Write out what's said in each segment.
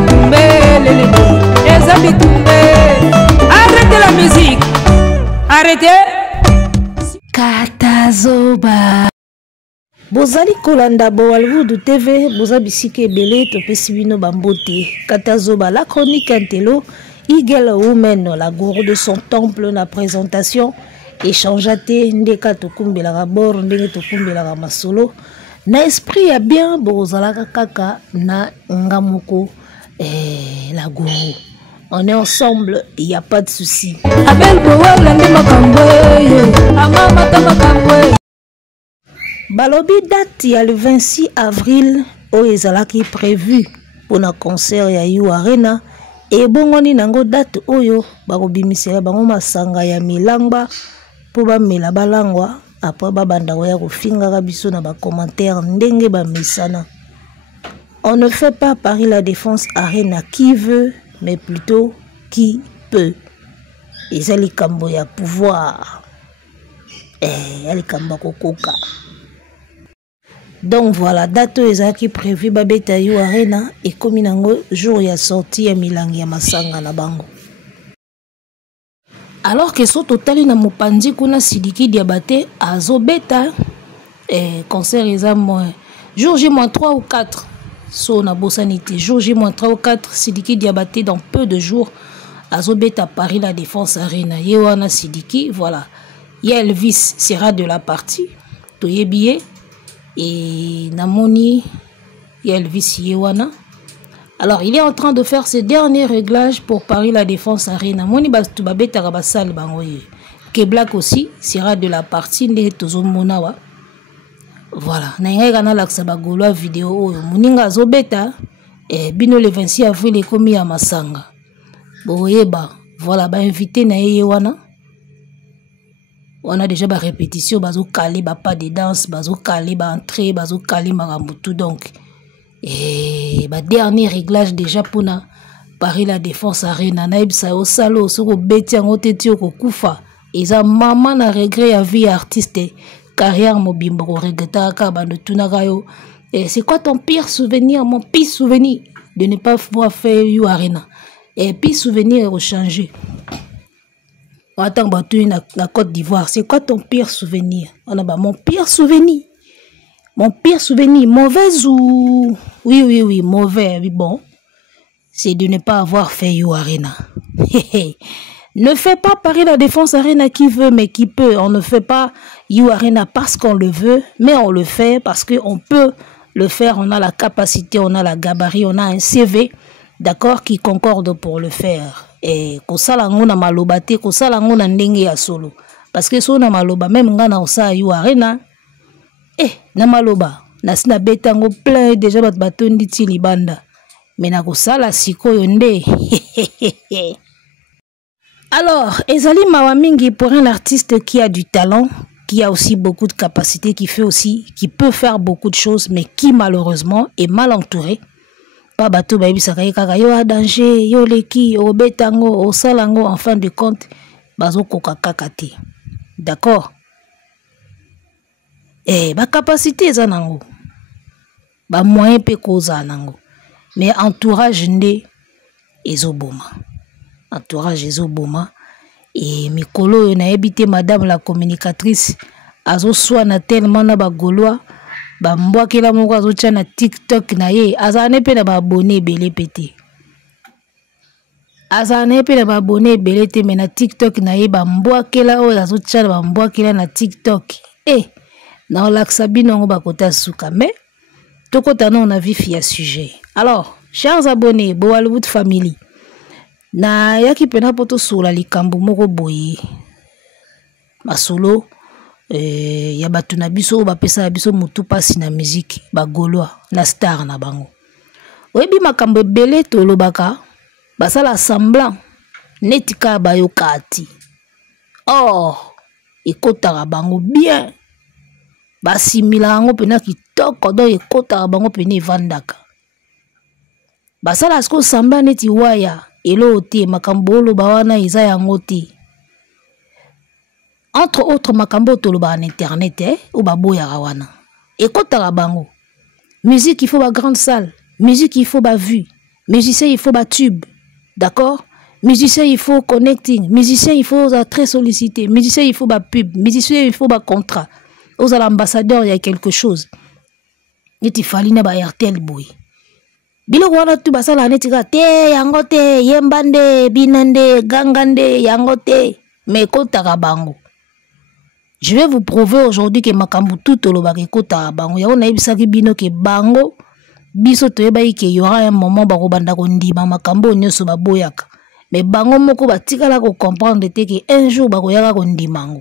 bitumbe lelele eza bitumbe. Arrêtez la musique, arrêtez. Katazoba bozali kolanda Bollywood TV boza bisike ebele topesi bino bambote. Katazoba la chronique Intelo Eagle Woman la gourou de son temple na présentation échangeate ndeka tokumbelaka bord ndenge tokumbelaka masolo na esprit ya bien bozalaka kaka na ngamoko la gourou. On est ensemble, il n'y a pas de souci. Balobi date il y a le 26 avril au ezalaki prévu pour un concert ya You Arena et bongoni nango date oyo bakobimisela bango masanga ya milangba po bamela balangwa après babanda ya kofinga biso na ba commentaire ndenge ba mesana. On ne fait pas Paris la Défense Arena qui veut mais plutôt qui peut. Et c'est les kambo ya pouvoir. Les kambo kokoka. Donc voilà, date ezaki prévu babeta You Arena et comme nango jour ya sorti ya milangi ya masanga na bango. Alors que so totali na mopanzi kuna Sidiki Diabaté azobeta concert eza moins jour J-3 ou 4. So na bosanité jour J-3 ou 4 Sidiki Diabaté dans peu de jours azobeta Paris la Défense Arena yewana Sidiki voilà. Ya Elvis sera de la partie toyebiye et namoni ya Elvis yewana. Alors il est en train de faire ses derniers réglages pour Paris la Défense Arena. Moni batu babeta rabasal bangoye. Keblak aussi sera de la partie ndé tozo monawa. Voilà, na kana laksa bagolo vidéo oyo muninga azobeta bino le 26 avril ekomi ya masanga. Boyeba, voilà ba invité na yeye wana. On a déjà ba répétition bazo caler ba pas de danse, bazo caler ba entrée, bazo caler marambo tout donc. Et ba dernier réglage déjà pour na Paris la Défense Arena naibsa au salo soko beti yango teti okufa. Eza maman na regret ya vie artiste. Carrière mobimba regretaka kabando tunagayo. Et c'est quoi ton pire souvenir? Mon pire souvenir de ne pas pouvoir faire You Arena. Et pire souvenir changer. On attend battu la Côte d'Ivoire. C'est quoi ton pire souvenir? On a mon pire souvenir. Mon pire souvenir, mauvais ou... Oui, mauvais, oui, bon. C'est de ne pas avoir fait You Arena. Ne fait pas Paris la Défense Arena qui veut, mais qui peut. On ne fait pas You Arena parce qu'on le veut, mais on le fait parce qu'on peut le faire. On a la capacité, on a la gabarit, on a un CV, d'accord, qui concorde pour le faire. Et kosalango na malobate, kosalango na ndenge ya solo. Parce que so na maloba, même ngana osa You Arena, na maloba, na sina betango plein déjà bat batondi ti libanda. Mais na kosala sikoyo nde. Alors, ezali mawa mingi pour un artiste qui a du talent, qui a aussi beaucoup de capacités, qui peut faire beaucoup de choses, mais qui malheureusement est mal entouré. Pas bateau baby sakaye kaka yo a danger, yo leki, yo betango, o salango en fin de compte, bazo koka kakate. D'accord? Ba capacité za nango. Ba moyen pe koza nango. Mais entourage nde ezoboma. Entourage ezoboma. Et mikolo na ebité madame la communicatrice azo soana tellement na ba golois ba mbwakela moko azo tia na TikTok na ye azane pe na ba abonné belé pété. Azane pe na ba abonné belé té mais na TikTok na ye ba mbwakela o azo tia ba mbwakela na TikTok. Na olaksa bino ba kota suka mais tokota na on a vif ya sujet. Alors, chers abonnés, Bollywood Family. Na yaki pena poto sola likambo moko boye. Masolo ya batu na biso ba pesa biso mutu pasi na musique ba goloa na star na bango. Oyebi makambo belé tolobaka basala semblant netika bayokati. Or, ekotaka bango bien. Basimila yango pena kitoko do ekotaka bango pena evandaka. Basala sko semblant neti waya elo te makambo lo bawana iza yango te. Entre autres makambo toloba en internet ou baboya wana. Ekotaka bango. Musique il faut ba grande salle, musique il faut ba vue, Musicien, il faut tube. D'accord? Musicien, il faut connecting. Musicien, il faut très sollicité. Musicien, il faut pub. Musicien, il faut contrat. Aux l'ambassadeur, il y a quelque chose. Il fallait na RTL boy. Bilo wana tu basala netika te yangote yembande binande gangande yangote mais kota bango. Je vais vous prouver aujourd'hui que makambu tout olobaki kota bango. Ya ona ebisaki bino ke bango biso toyeba ke y aura un moment ba kobanda ko ndima makambo nyoso baboyaka. Mais bango moko batikala ko comprendre te que un jour ba koyaka ko ndimango.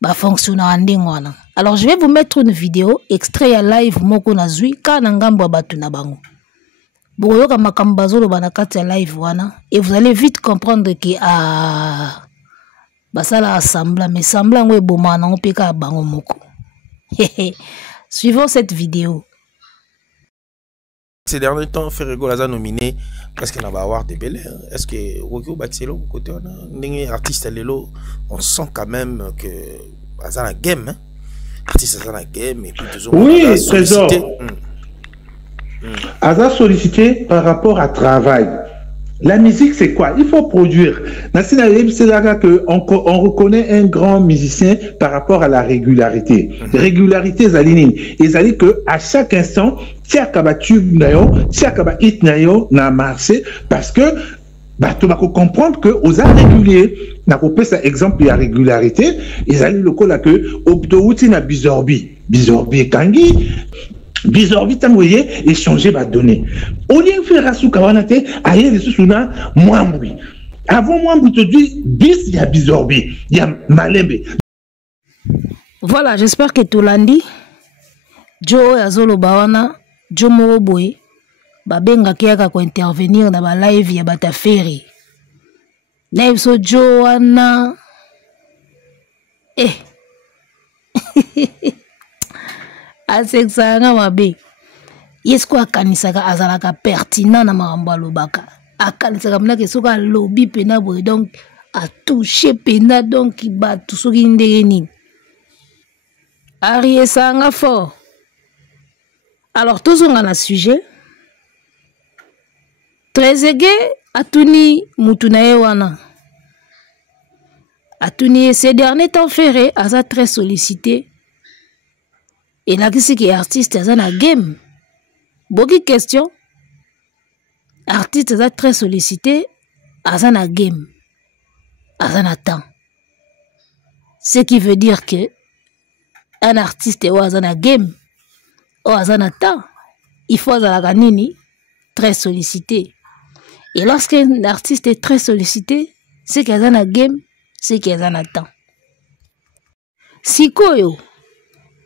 Ba fonctionnera ndengwana. Alors je vais vous mettre une vidéo extrait à live moko na zui kana ngambo batu na bango. Boyoka makambazolo bana kati ya live wana et vous allez vite comprendre que basala assembla mais sembla ngwe bomana opeka bango moko. Suivons cette vidéo. Ces derniers temps, Ferrego Laza nominé parce qu'il va avoir des belles. Est-ce que Rocky Batselo, côté artiste Lelo, on sent quand même que Laza la game, artiste Laza la game et puis oui, trésor. Laza sollicité par rapport à travail. La musique, c'est quoi? Il faut produire. C'est là qu'on reconnaît un grand musicien par rapport à la régularité. Régularité, Zaline. Et ça dit qu'à chaque instant, si akaba tube nayo, si akaba hit nayo na marché, parce que tu vas comprendre que aux arts réguliers, n'a pas ça exemple il y a régularité, ils allaient le là que obtouti na bizorbi, bizorbi kangi. Bizorbi tangoye échanger va donner. Au lieu de faire rassou kawanate, ailleurs les sous-souna mwambui. Avant mwambui te dit bis il y a bizorbi, il y a malembe. Voilà, j'espère que tout lundi Joe azolo bawana Joe Moroboy babenga kiaka ko intervenir na ba live ya bataferi. Na so Joana aseksanga mabe. Yesko akanisaka azalaka pertinent na makambo alobaka. Akanisaka mna ke soka lobi pena boy donc a touché pena donc ba tusoki ndenge nini. Ari esanga fort. Alors tous on a un sujet. Trezege atuni mutunaye wana. Atuni ces derniers temps ferré asa très sollicité. Et là qui c'est qui est artiste asa na game. Beaucoup de questions. Artiste asa très sollicité asa na game. Asa na temps. Ce qui veut dire que un artiste est asa na game. Oh, Azanata, il faut la nini très sollicité. Et lorsqu'un artiste est très sollicité, c'est qu'il y a un game, c'est qu'il y a un temps. Sikoyo,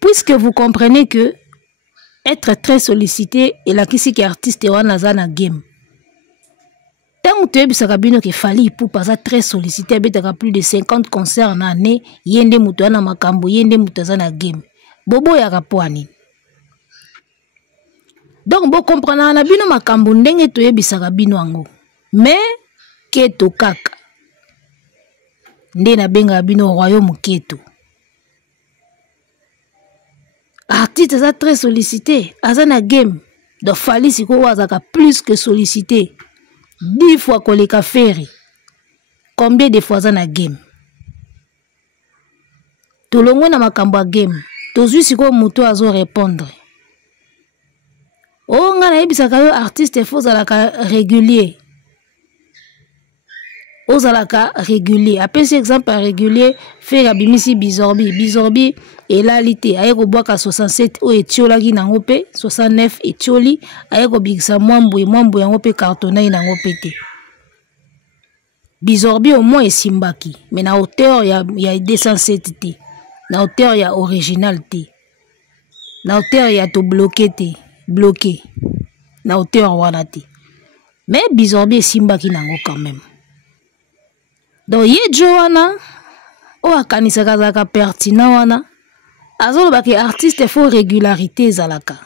puisque vous comprenez que être très sollicité et la kisi qui artiste est un game. Tant que tu es sabino que fali pour pas très sollicité, avec plus de 50 concerts en année, yende mutuana makambo, yende mutazana game. Bobo ya rapoani. Donc, vous comprenez, na bino makambo ndenge toyebisaka bino ango. Mais, keto kaka. Nde na benga bino royaume keto. Artiste est très sollicité. Azana game. Donc, fali siko wazaka plus que sollicité. 10 fois koleka feri. Combien de fois azana game? Tolongwe na makambo a game. Tozui siko muto azo répondre. Oh, on a un artiste faux à la régulier. Aux à la régulier. Après cet exemple régulier, fait la bimisi bizorbi. Bizorbi et là, l'été. Aïko boaka 67 ou etiola qui n'a pas 69 etioli. Aïko bigsa mwambo en opé cartona in en opété. Bizorbi au moins est simbaki. Mais na hauteur, il y a 207 T. Na hauteur, il y a original T. Na hauteur, il y a tout bloqué T. Bloqué na hauteur wanati mais bizorbi simba ki nango quand même donc ye Joana o akanisa kazaka pertinent wana azolo baki artiste faut régularité zalaka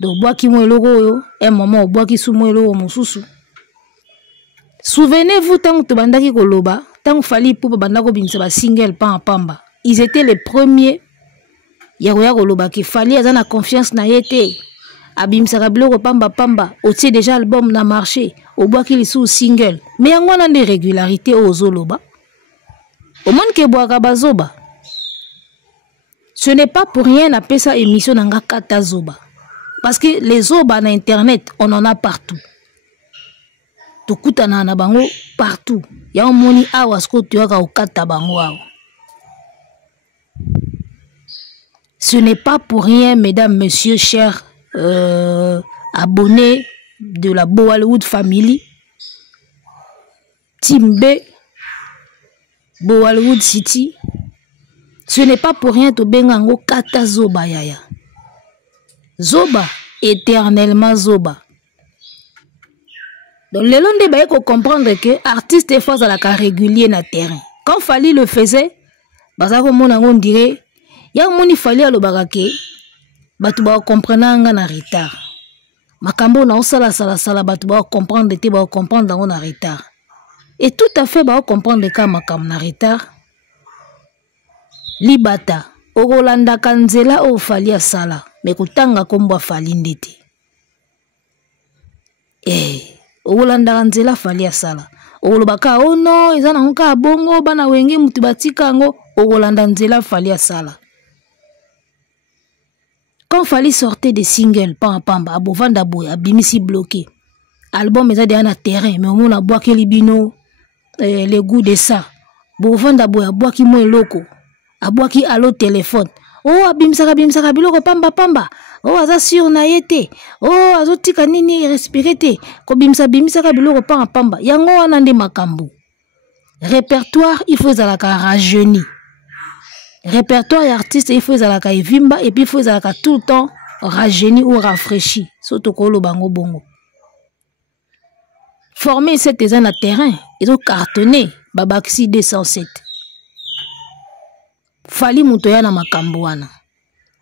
donc boaki mo eloko yo un moment boaki sumo eloko mosusu souvenez-vous tant que bandaki koloba tant fali pour bandako binisa ba single pa pamba ils étaient les premiers. Yagoya koloba ki fali azana confiance na yete abimsaka biloko pamba pamba, otie déjà album na marché, au bois qu'il sous single. Mais yango na des régularités au zoloba. Au monde ke boaka bazoba. Ce n'est pas pour rien appelé ça émission nanga kata zoba. Parce que les zoba na internet, on en a partout. Tokuta na bango partout. Ya moni awa sko tuaka au kata bango awa. Ce n'est pas pour rien, mesdames, messieurs, chers abonnés de la Bollywood Family, Team B, Bollywood City. Ce n'est pas pour rien to bengango kata zoba yaya. Zoba, éternellement zoba. Donc les londés bah il faut comprendre que artiste est force à la carrière régulier na terrain. Quand Fally le faisait, bah ça comme on dirait, ya moni Fally alo bagake, bah tu vas comprendre nga retard. Makambo na osala sala bah tu vas comprendre te bah comprendre nga na retard. Et tout à fait bah comprendre ka makam na retard. Libata, Orolanda kanzela o Fally asala, mais kutanga kombo Fally ndete. Orolanda kanzela Fally asala. Orolobaka oh non, ezana nka bongo bana wenge mutu batika ngo Orolanda nzela Fally asala. Quand Fally sortait des singles pamba abovanda boy abimisi bloqué. Album eza de na terrain mais on a boaké libino le goût de ça. Bovanda boy aboaki mo eloko. Aboaki allo téléphone. Oh abimsaka biloko pamba. Oh aza sur na yete. Oh azotika nini respirer te. Ko bimisaka biloko pamba. Yango wana nde makambo. Répertoire il faut zalaka rajeuni. Répertoire artiste il faut zalaka evimba et puis il faut zalaka tout le temps rajeuni ou rafraîchi. Soto kolo bango bongo. Former cet ezana terrain, ils ont cartonné Babaxi 207. Fally mutoya na makambo wana.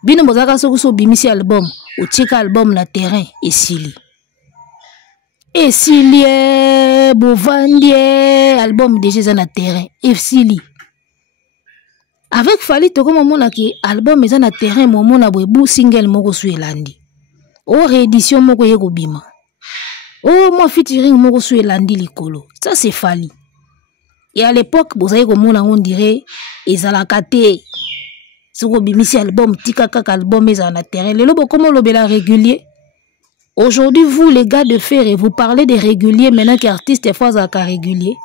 Bino bozaka sokuso bimisi album, otika album na terrain esili. Esili bovandie album déjà na terrain esili. Avec Fally toko momona ki album eza na terrain momona boebu single moko suelandi. O réédition moko yeko bima. Oh moi featuring moko suelandi likolo. Ça c'est Fally. Et à l'époque, vous savez comment on dirait, ils ont la kate. Si vous bimisi album, tika kaka album, ils ont la terre. Le lobo comment le bela régulier. Aujourd'hui, vous les gars de fer, vous parlez des réguliers maintenant qu'artiste est fois à cas régulier.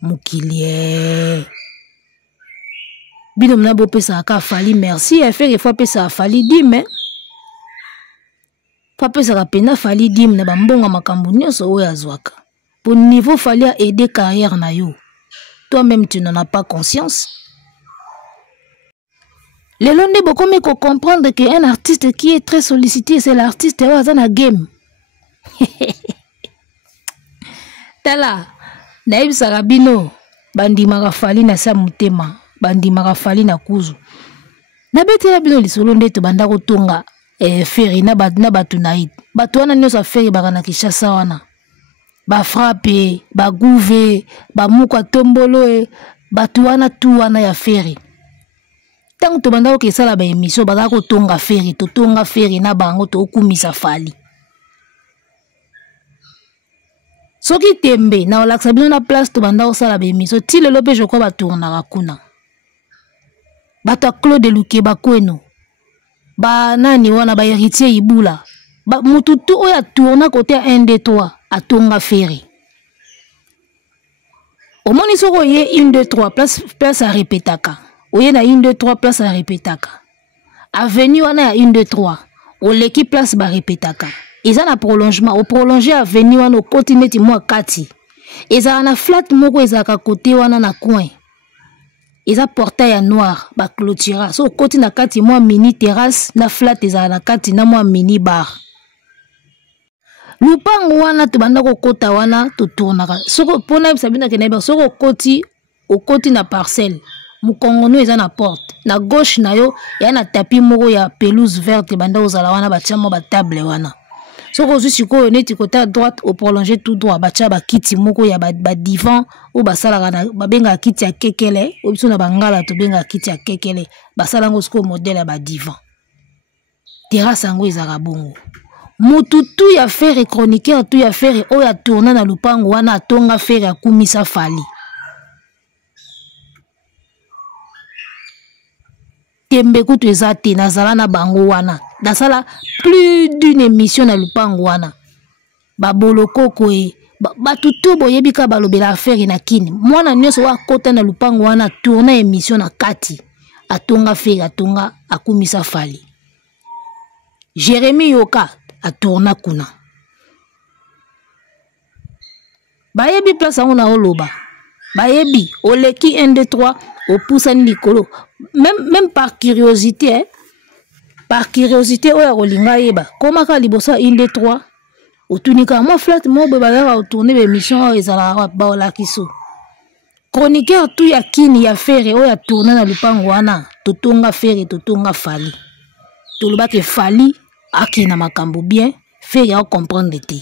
Moukilier. Binom na bo pesa ka Fally merci. Et faire fois pesa Fally dim. Fa pesa ka pena Fally dim na bambonga makambu nyoso oya zwaka. Pour niveau Fally à aider carrière na yo. Toi-même tu n'en as pas conscience. Les londés beaucoup mieux comprendre qu'un artiste qui est très sollicité c'est l'artiste qui est dans game. Tala, naïb sarabino, bandi mara Fally na sa mutema, bandi mara Fally na kuzu. Na bete la bino lisolo ndeto banda kotonga feri na batu naïd. Batu wana nyosa feri bakana Kinshasa wana. Ba frappe, ba gouve, ba muka tombolo, ba tuana tuana ya feri. Tant que banda ko sala ba émission ba ko tonga feri na bango to kumisa Fally. Soki tembe na olaksa bino na place to banda ko sala ba émission ti lelo pe je crois ba tourna kuna. Ba to Claude Luke ba kweno. Ba nani wana ba héritier Ibula. Ba mututu oya tourna côté 1 2 3. À Tonga Ferry. Au moins, il y a 1, 2, 3 place à répétaka. Il y a 1, 2, 3 place à répétaka. Avenue, on a 1, 2, 3. Au l'équipe place à répétaka. Ils ont un prolongement. Au prolongé, avenue, on a continué de moi 4. Ils ont un flat moko, ils ont un côté, on a un coin. Ils ont un portail noir, ba clôtura. So, côté na 4, moi mini terrasse, na flat, ils ont un 4, na moi mini bar. Lupango wana tubanda ko kota wana to tournaka soko pona sabina keneba soko koti na parcelle mukongono eza na porte na gauche na yo ya na tapis moko ya pelouse verte banda ozala wana bachamo ba table wana soko zusi ko neti côté à droite au prolongé tout droit bacha ba kiti moko ya ba divan ou basala na babenga kiti ya kekele obiso na bangala to benga kiti ya kekele basala ngo soko modèle ya ba divan terrasse yango ezaka bongo mutu tu ya faire chroniqueur tu ya faire oyo atourna na lupango wana atonga faire akumisa Fally tembe kutu eza te nazala na bango wana nasala plus d'une émission na lupango wana babolokoko batutu boyebi ka balobela affaire na kini mwana nyonso wakota na lupango wana tourna émission na kati atonga faire atonga akumisa Fally Jérémy Yoka atourna kuna bayebi place yango na oloba bayebi oleki 1 2 3 opusani likolo même par curiosité oya kolinga yeba komaka libosa 1 2 3 otunika mo flat mo be bazaka otourner émission ezala baolakiso chroniqueur tu ya kini ya faire oya tourner na lupango wana totonga faire totonga Fally toloba ke Fally akina makambo bien faire ya comprendre te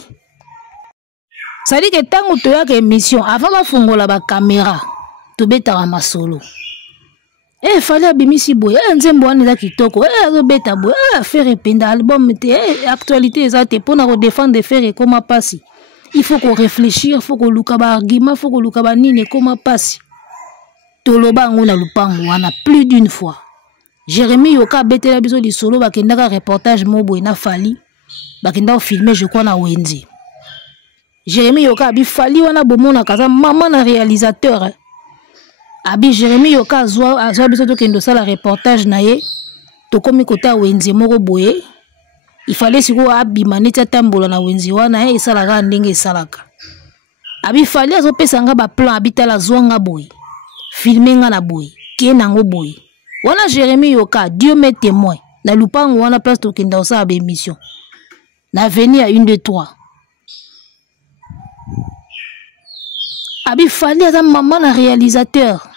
ça dit que tango toyaka émission avant bafungola ba caméra tobetaka masolo Fally abimisi boye nzembo wana eza kitoko azobeta boye faire penda album te actualité eza te pona ko défendre faire koma pasi il faut qu'on réfléchir faut qu'on luka ba argument faut qu'on luka ba nini koma pasi toloba ngo na lupango wana plus d'une fois Jérémy Yoka betela biso di solo bakendaka reportage mobo na Fally bakenda filmer je crois na Wendy Jérémy Yoka abi Fally wana bomona kaza maman na réalisateur abi Jérémy Yoka azwa biso to kendo sala reportage na ye to komi kota Wendy moko boye il fallait siko abima neti tambola na Wendy wana esalaka ndenge esalaka abi Fally azopesa nga ba plan abitala zwanga boye filmer nga na boye kenango boye wana Jérémy Yoka Dieu m'est témoin na lupango wana place to kenda osala ba émission na venir à 1 2 3 abi Fally aza maman na réalisateur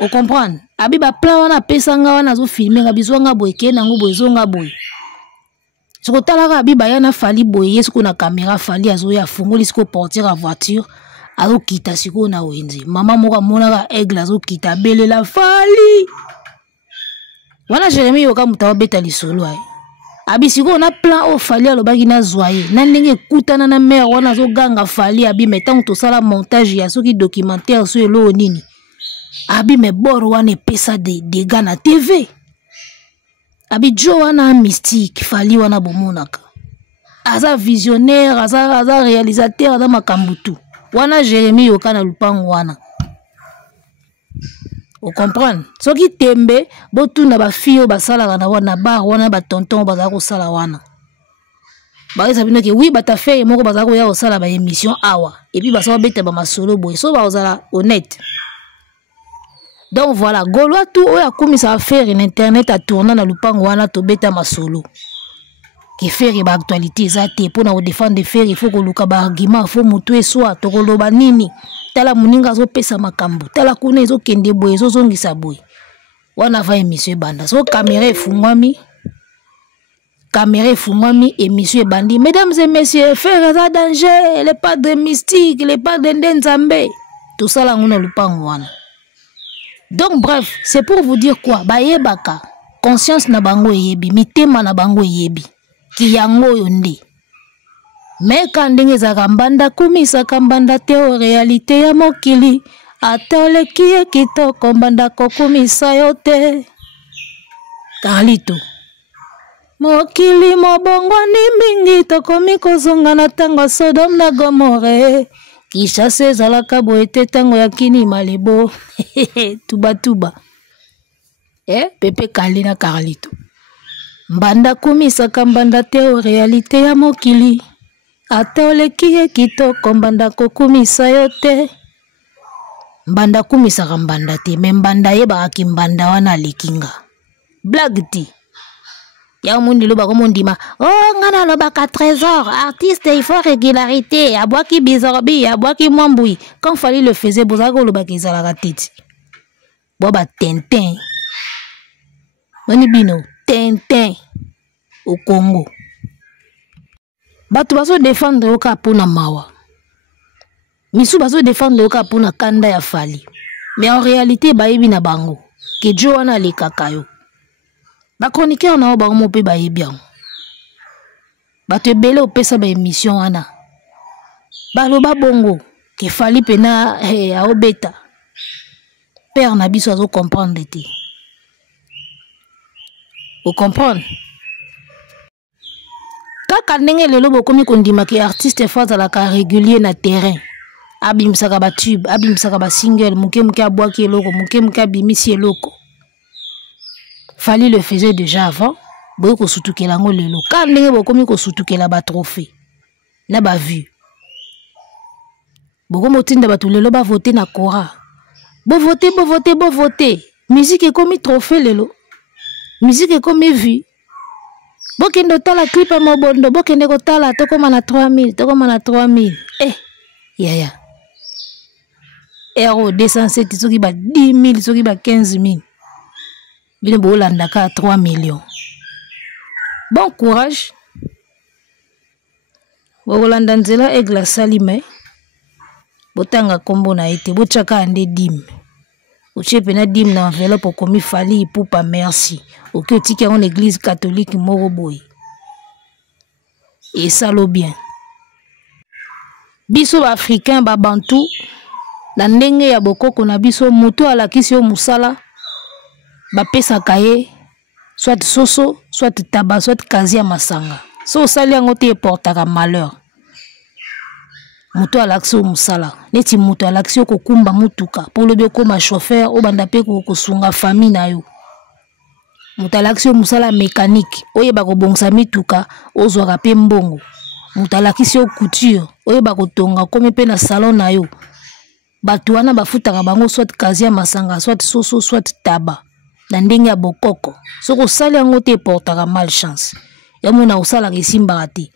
o comprendre abi ba plan wana pesanga wana zo filmer nga bizwanga boye kenango boye zonga boye soko talaka abi bayana Fally boye yesko na caméra Fally azo ya fungoli siko portière à voiture azo kita siko na Wendy mama moko monaka aigle azo kita belela Fally wana Jérémy Yoka mutawa beta lisolo ay abi siko na plan o Fally alobaki na zoye na ndenge kutana na mère wana azo ganga Fally abi metango to sala montage ya soki documentaire so elo nini abi me bor wana pesa de dégâts na TV abi jo wana mystique Fally wana bomonaka aza visionnaire aza réalisateur aza makambutu wana Jérémy Yoka na lupango wana o comprendre soki tembe botuna ba fille basalaka na wana bar wana ba tonton bazaka kosala wana baza bino ke oui bata fait moko bazaka koya kosala ba émission awa et puis basaba beta ba masolo boy so bazala honnête. Donc voilà, Gaulois tout oya komisa faire en internet à tourner na lupango wana to beta masolo qui faire ba actualité za te pour na défendre faire il faut ko luka ba argument faut mutu soit to koloba nini tala muninga zo pesa makambo tala kuna ezo kende boye zo zongisa boye wana va émission banda so caméra efungwami émission bandi. Mesdames et messieurs, faire ça danger les pas de mystique les pas de nzambe tout ça là ngona lupango wana. Donc bref, c'est pour vous dire quoi bayebaka conscience na bango yebi mitema na bango yebi ki yango yonde mais quand ndenge za kambanda kumisa kambanda te o réalité ya mokili atole ki kitoko mbanda kokumisa yote Carlito mokili mobongo ni mingi tokomi kozonga na tango Sodome na Gomorrhe kisha sezalaka boye te tango ya kini malebo tuba Pepe Kalina Carlito mbanda kumisa kambanda te o réalité ya mokili ata oleki kitoko mbanda kokumisa yote mbanda kumisa kambanda te me mbanda yeba kimbanda wana likinga blague ti ya mundi loba ko mondima oh ngana loba ka trésor artiste il faut régularité abwaki bizarbi abwaki mwambui quand Fally le faisait bozako loba kizala ka titi boba Tintin mani bino Tintin au Congo batu baso défendre oka pona mawa misu baso défendre oka pona kanda ya Fally mais en réalité bayebi na bango ke jo wana le kakayo Ba chroniqueur na ba mo pe ba yebian. Ba te belé opesa ba émission wana. Ba loba bongo ke fali pena a obeta. Père na biso azo comprendre te. Vous comprenez? Kaka ndenge lelo bokomi kondima ki artiste fois à la régulier na terrain. Abimsaka ba tube, abimsaka ba single, muke abwaki eloko, muke abimisi eloko. Fali le faisait déjà avant. Boye ko sutukela ngo lelo. Ka ndenge bokomi ko sutukela ba trophée. Na ba vue. Boko motinda batu lelo ba voter na Kora. Bo voter. Musique ekomi trophée lelo. Musique ekomi vue. Bokende tala clip à mobondo, bokende ko tala tokoma na 3000. Yaya. Euro 207 soki ba 10 000, soki ba 15 000. Bine bo landaka 3 millions. Bon courage. Bokolanda nzela egla salime. Botanga kombo na ete bochaka ande dim. Ochepe na dim na enveloppe komi Fali Ipupa merci. Oki otiki en église catholique moko boy. Et ça lo bien. Biso africain ba bantu na ndenge ya bokoko na biso mutu alakisi yo musala ba pesa kaye soit soso, soit tabac, soit kazi ya masanga. So sali yango te portaka malheur. Mutu alakisi yo musala. Neti mutu alakisi yo kokumba mutuka. Pour le bioko ma chauffeur, obanda pe kosunga famille na yo. Mutu alakisi yo musala mécanique. Oyeba kobongisa mituka, ozwaka pe mbongo. Mutu alakisi yo couture. Oyeba kotonga komi pe na salon na yo. Batu wana bafutaka bango soit kazi ya masanga, soit soso, soit tabac. Na ndenge ya bokoko. Soko sali yango te portaka malchance. Yamo na osala kesimbaka te.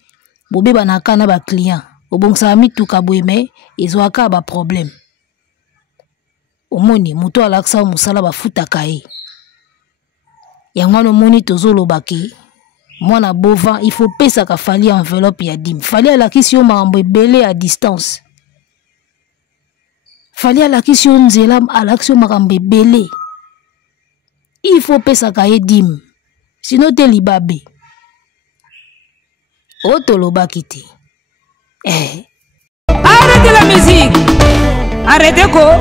Bobeba na kana ba client. Obongsa mituka boye me ezwaka ba problème. Omoni mutu alakisa musala bafutaka ye. Yango no moni tozoloba ke mwana bova il faut pesa ka Fali enveloppe ya dim. Fali alakisi yo makambo ebele à distance. Fali alakisi yo nzela alakisi yo makambo ebele. Il faut pesa ka ye dim. Sinon te libabe. Otoloba kiti. Arrêtez la musique. Arrêtez quoi?